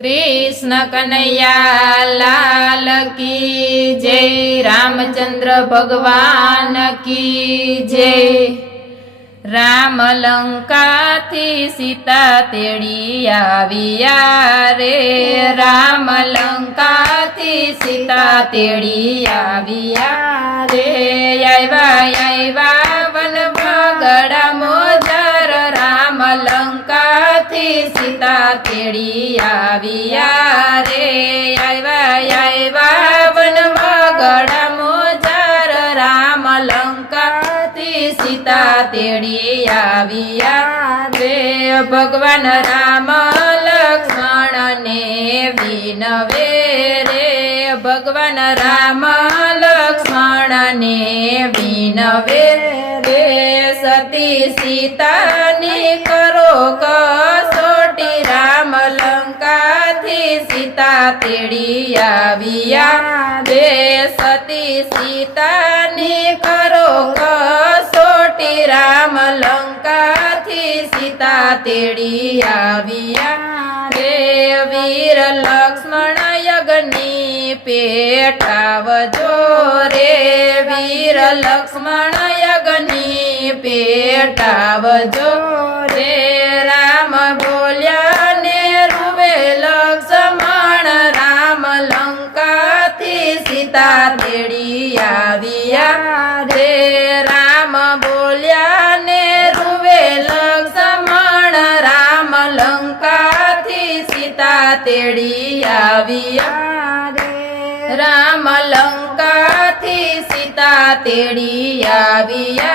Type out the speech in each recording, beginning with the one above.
कृष्ण कन्हैया लाल की जय। रामचंद्र भगवान की जय। राम लंका थी सीता तेड़ी आविया रे। राम लंका थी सीता तेड़ी आविया रे। आयवा वन बगड़ा मोजर। राम लंका थी सीता तेड़ी आविया रे। आयवा वन बगड़ा मोजर। राम लंका थी सीता तेड़ी आविया रे। भगवान राम लक्ष्मण ने विनवे रे। भगवान राम लक्ष्मण ने विनवे रे। सती सीता ने करो कसोटी। राम लंका थी सीता तेड़ी आविया रे। सती सीता ने करो कसोटी। राम लंका थी सीता तेड़ी आविया रे। वीर लक्ष्मण यज्ञनी पेटावजो रे। वीर लक्ष्मण यज्ञनी पेटावजो रे। राम बोल्या ने रुवे लक्ष्मण। राम लंका थी सीता तेड़ी आविया रे। राम बोल्या ने रुवे लक्ष्मण। राम लंका थी सीता तेड़ी आविया रे। राम लंका थी सीता तेड़ी आविया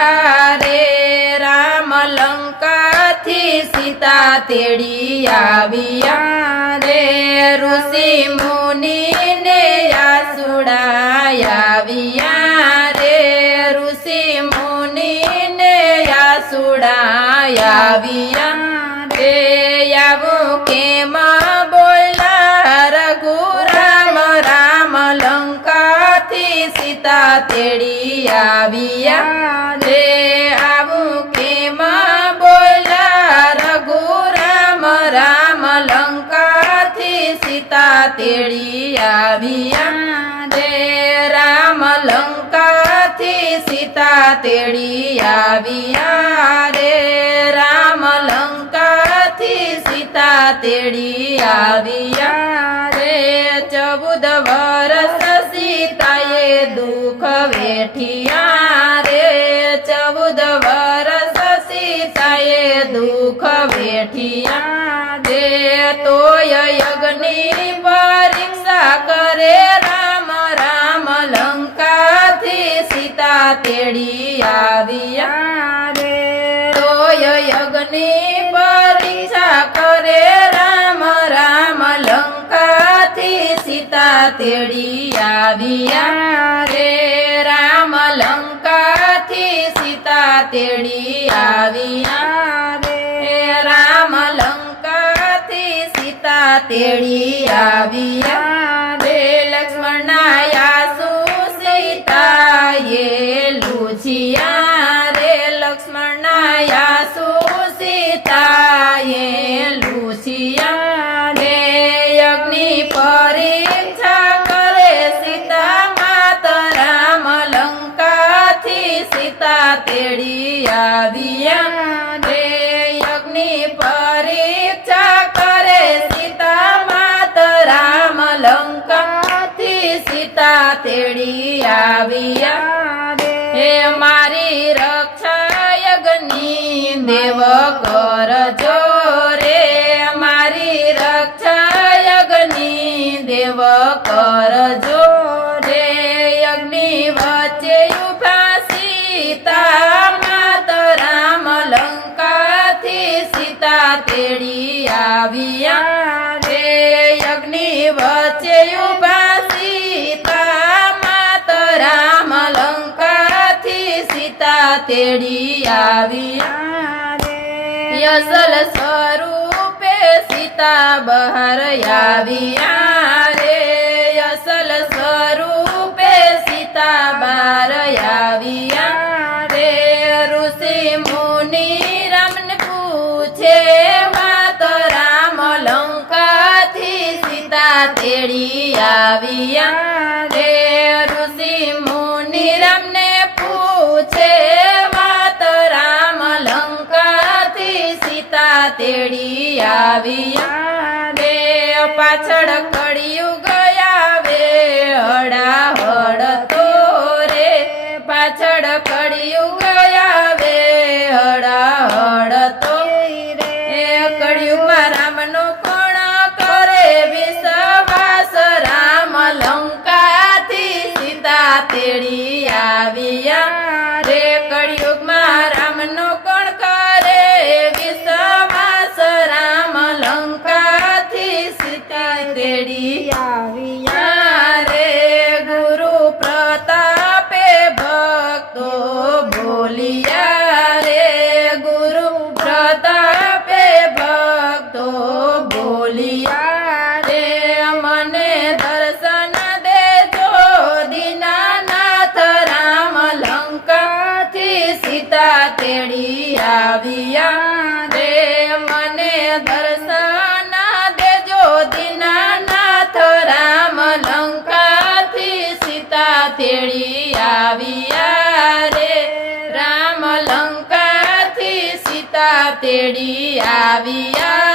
रे। राम लंका थी सीता तेड़ी आविया रे। ऋषि मुनि ने आसुड़ाया रे। ऋषि मुनि ने आसुड़ाया रे। यावू के माँ बोला रघुराम। राम लंका थी सीता तेड़ी आविया रे। आवू के माँ बोला रघुराम। राम लंका थी सीता तेड़ी आविया रे। राम लंका थी सीता तेड़ी आविया रे। राम लंका थी सीता तेड़ी आविया रे। 14 वर्ष सीताए दुख वेठिया रे। 14 वर्ष सीताए दुख वेठिया रे। तो यज्ञनी परीक्षा करे राम। राम लंका थी सीता तेड़ी आविया रे। तो यज्ञनी परीक्षा करे राम। राम लंका थी सीता तेड़ी आविया रे। राम लंका थी सीता तेड़ी आविया रे। राम लंका थी सीता तेड़ी आविया रे। लक्ष्मण आयासु सीता ये लूचिया रे। लक्ष्मण आयासु सीता ये लूचिया रे। अग्नि परीक्षा करे सीता मात। राम लंका थी सीता तेड़ी आविया रे। अग्नि परीक्षा करे सीता मात। राम लंका थी सीता तेड़ी आविया रे। मारी रक्षा यज्ञनी देव करजो रे। मारी रक्षा यज्ञनी देव करजो रे। अग्नि वच्चे उभा सीता मात। राम लंका थी सीता तेड़ी आविया रे। अग्नि वच्चे उभा सीता मात। राम लंका थी सीता तेड़ी आविया रे। असल स्वरूपे सीता बहार आविया रे। असल स्वरूपे सीता बहार आविया रे। ऋषि मुनि राम ने पूछे मात। राम लंका थी તેડી આવ્યા રે ઋષિ મુનિ રામને પૂછે વાત રામ લંકાથી સીતા તેડી આવ્યા રે પાછળ કળિયુગ આવે હડાહડ તો રે પાછળ કળિયુગ આવે હડાહડ તો રે કળિયુગમાં રામનો કોણ કરે વિશ્વાસ રામ લંકાથી સીતા તેડી આવ્યા રે કળિયુગમાં રામનો કોણ કરે વિશ્વાસ રામ લંકાથી સીતા તેડી આવ્યા રે ગુરુ પ્રતાપે ભક્તો બોલિયા રે ગુરુ પ્રતાપે ભક્તો બોલિયા રે મને દર્શન દેજો દીનાનાથ રામ લંકાથી સીતા તેડી આવ્યા રે મને દર્શન દેજો દીનાનાથ રામ લંકાથી સીતા તેડી આવ્યા રે રામ લંકાથી સીતા તેડી આવ્યા